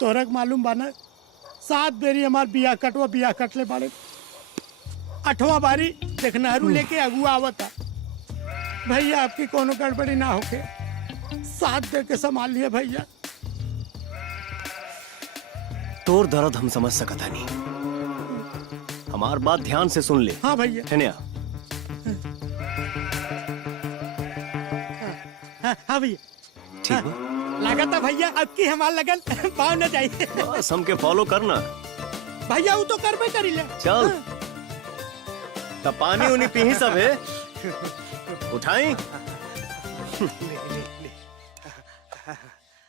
तोरक मालूम बाना 7 बेरी हमार बिया कटले बाड़े 8वां बारी देखना हरू लेके अगुआ आवता। भैया आपकी कोनो गड़बड़ी ना होके 7 दे के संभाल लिए भैया। तोर दर्द हम समझ सकता नहीं, हमार बात ध्यान से सुन ले। हाँ भैया। ठनिया। हाँ भैया ठीक बा। लागत है भैया अब की हमार लगन पाँव न जाइए। बस हमके फॉलो करना भैया वो तो करबे करी ले। चल तब पानी उनी पी सब है उठाई।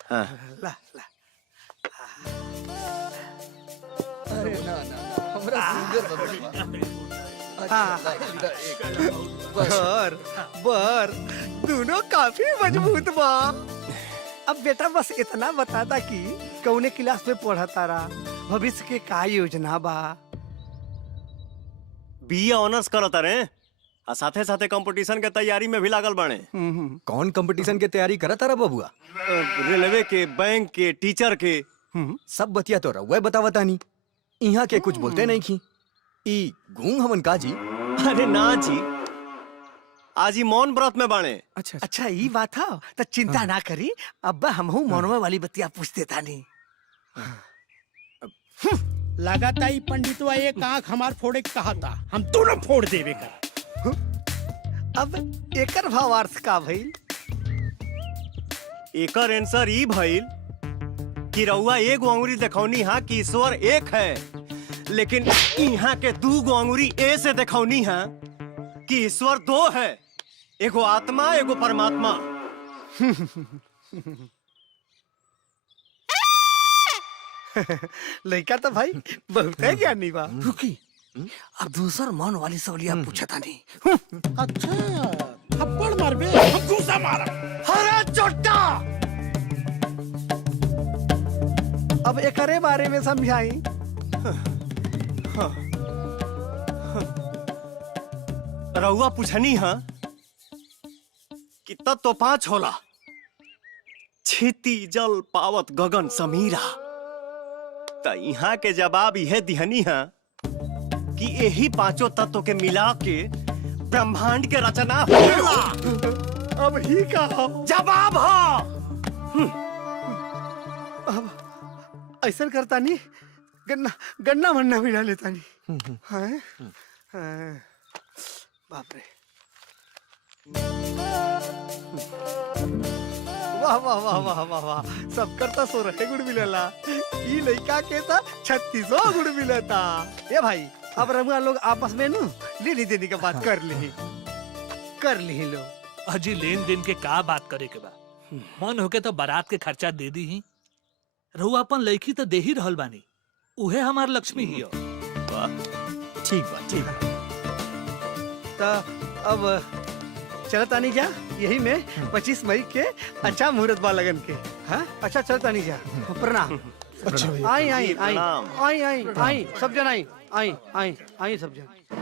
हाँ। ला ला। अरे ना हमरा बर बर दोनों काफी मजबूत बा। अब बेटा बस इतना बता दा कि कौने क्लास में पढ़ा तारा, भविष्य के का योजना बा? बीए ऑनर्स करता रे आ साथे साथे कंपटीशन के तैयारी में भी लागल बाणे। कौन कंपटीशन के तैयारी करा तारा बबुआ? रेलवे के, बैंक के, टीचर के। सब बतिया तो रहुआ बतावता नहीं, यहाँ के कुछ बोलते नहीं की। ई गूंग हमन का जी? अरे ना जी, आज ही मौन व्रत में बाणे। अच्छा ये बात है तो चिंता ना करी, अब हमहू मौनवा वाली बतिया पूछते था नहीं। लगाता ही पंडितवा एक आंख हमार फोड़े के कहा था, हम दोनों फोड़ देवे कर। अब एकर भावार्थ का भइल? एकर आंसर ई भइल कि रउआ एगो अंगुरी देखौनी हा कि ईश्वर एक है, लेकिन यहाँ के 2 अंगुरी ए से देखौनी हा कि ईश्वर 2 है, एगो आत्मा एगो परमात्मा। लड़का तो भाई बहुत है ज्ञानी बा। रुकी अब दूसर मौन वाली सवालिया पूछा था नहीं। अच्छा थप्पड़ मारबे हम घूसा मारा। हरा चोटा अब एकरे बारे में समझाई। रउआ पूछनी हा कि तत्व 5 होला, क्षिति जल पावत गगन समीरा। त यहाँ के जवाब यह दिहनी है कि यही 5 तत्व के मिला के ब्रह्मांड के रचना होला। अब ही का जवाब हो। अब ऐसा करता नहीं, गन्ना मन्ना भी डाल लेता नहीं। बाप रे, वाह वाह वाह वाह वाह वाह, सब करता सो रहे गुड़ मिलेला। ई लड़का के था 3600 गुड़ मिलता। ये भाई अब रमुआ लोग आपस में नु लेनी देनी का बात कर ली लो। अजी लेन देन के का बात करे के बा? मन होके तो बारात के खर्चा दे दी ही। रहू अपन लड़की तो दे ही रहल बानी, उहे हमार लक्ष्मी ही हो। ठीक बा ठीक बा। तो अब चलता नहीं क्या यही में 25 मई के अच्छा मुहूर्त बा लगन के। हाँ अच्छा चलता नहीं क्या। प्रणाम। आई आई आई आई आई आई सब जन आई आई आई आई सब जन।